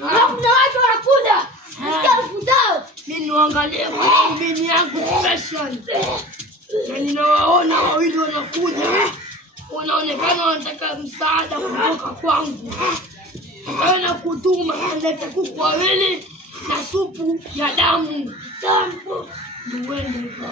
Kuna watu wanakuja. Nasikia kuzao. Mimi niangalie mimi yangu special. Na ninawaona wawili wanakuja. Wanaonekana wanataka msaada kutoka kwangu. Nataka kutuma nilete kuku wawili na supu ya damu. Sampo. Duende kwa.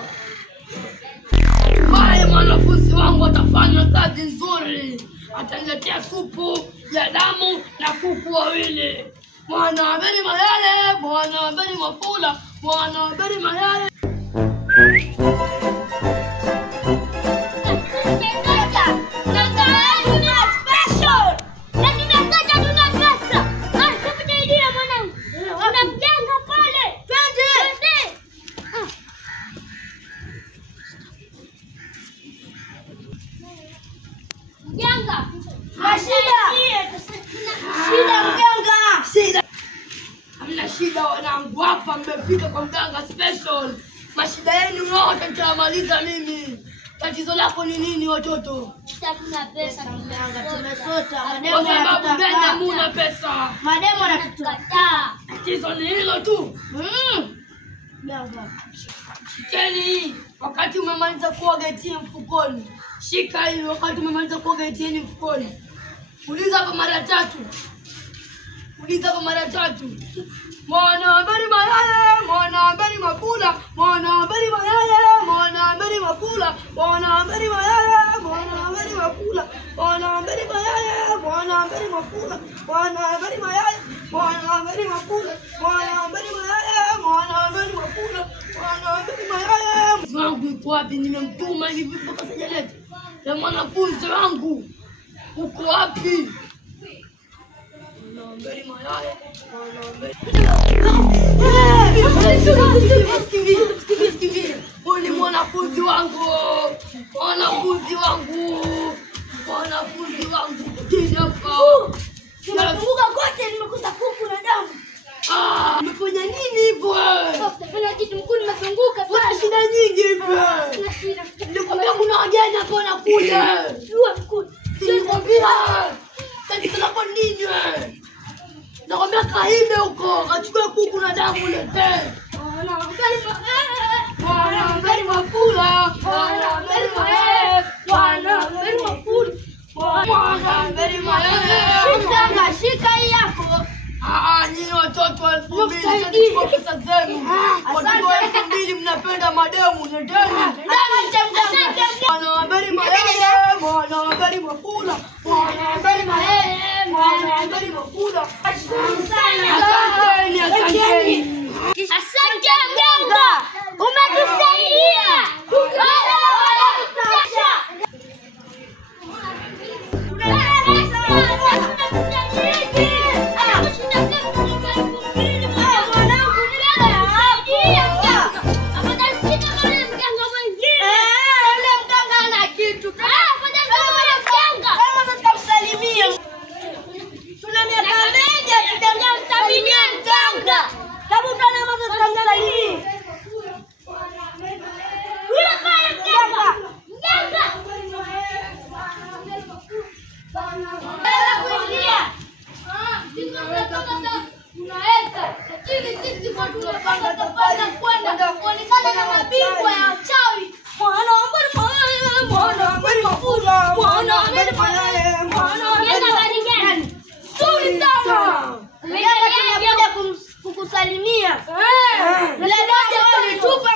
Wale wanafunzi wangu watafanya kazi nzuri. Ataniletea supu ya damu na kuku wawili. Mwana Beri Mayale, Mwana Beri Mafula, Mwana Beri Mayale. Shida wanangu hapa mmefika kwa mganga special. Mashida yenu yote nitamaliza mimi. Tatizo lako ni nini watoto? Hatuna pesa mganga, tumesota. Kwa sababu gani hamuna pesa? Mademo anatukataa. Tatizo ni hilo tu. Mganga. Shikeni wakati umemaliza kuoga ATM mfukoni. Shika hili wakati umemaliza kuoga ATM mfukoni. Uliza hapa mara 3. Uliza hapa mara 3. Mwana Beri Mayale, Mwana Beri Mafula, Mwana Beri Mayale, Mwana Beri Mafula, Mwana Beri Mayale, Mwana Beri Mafula, Mwana Beri Mayale, Mwana Beri Mafula, Mwana Beri Mayale, Mwana Beri Mafula, Mwana Beri Mayale, Mwana Beri Mafula, Mwana Beri Mayale. Mwanangu yuko wapi? Nimemtuma hivi mpaka sijaleta. Na mwanafunzi wangu uko wapi? Mwana Beri Mayale, Mwana Beri. Huyu ni mwanafunzi wangu. Mwanafunzi wangu. Mwanafunzi wangu. Kini hapa. Nimefunga kote, nimekuta kuku na damu. Umefanya nini hivyo? Utafanya kitu mkuu, nimefunguka. Kuna shida nyingi hivyo. Nilikwambia kuna wageni hapa wanakuja. Jua mkuu. Nilikwambia. Tatizo lako nini wewe? Nakwambia kaibe huko, kachukue kuku na damu lete. Mwana Beri Mafula, Mwana Beri Mayale, Mwana Beri Mafula, Mwana Beri Mayale. Shika hii yako. Nyinyi watoto 2000 sio pesa zenu. Watoto 2000 mnapenda mademu leteni. Mwana Beri Mayale, Mwana Beri Mafula, Mwana Beri Mayale, Mwana Beri Mafula. Asante mganga. Umetusaidia. Kukusalimia. Leo ndio ulitupa